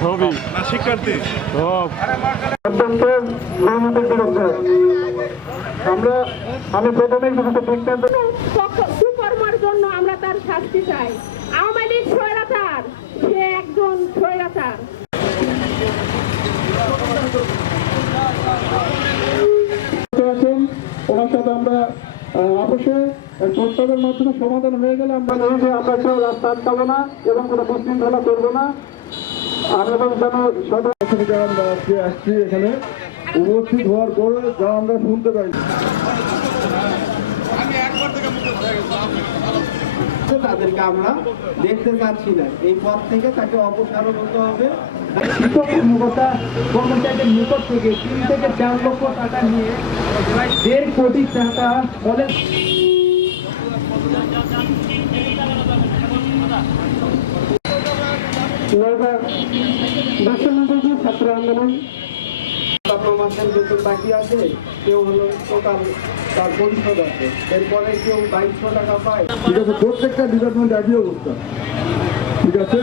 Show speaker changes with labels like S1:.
S1: সবই
S2: না শিক্ষার্থী।
S1: সব।
S3: আমরা আমি প্রথমেই কিছু বিজ্ঞান
S4: সুকর্মার জন্য আমরা তার শাস্তি চাই। আওয়ামী লীগ স্বৈরাচার সে একজন স্বৈরাচার।
S3: ওনার সাথে আমরা আপোষে প্রস্তাবের মাধ্যমে সমাধান হয়ে গেলে আমরা এই যে আমরা কেউ রাস্তা আটকাবো না এবং কোনো বিশৃঙ্খলা করব না। এবং যেন সদা এখানে উপস্থিত হওয়ার পরে যা আমরা শুনতে পাই।
S5: তাদেরকে আমরা দেখতে চাচ্ছি না। এই পদ থেকে তাকে অপসারণ হতে হবে।
S6: কর্মচারীদের নিকট থেকে তিন থেকে চার লক্ষ টাকা নিয়ে দেড় কোটি টাকা কলেজ
S3: নয়বার বিশ্ববিদ্যালয় ছাত্র আন্দোলন।
S5: মাসের বেতন বাকি আছে, কেউ হলো টোটাল তার পরিশোধ আছে। এরপরে কেউ বাইশশো টাকা পায়।
S3: ঠিক আছে, প্রত্যেকটা ডিপার্টমেন্ট একই অবস্থা। ঠিক আছে?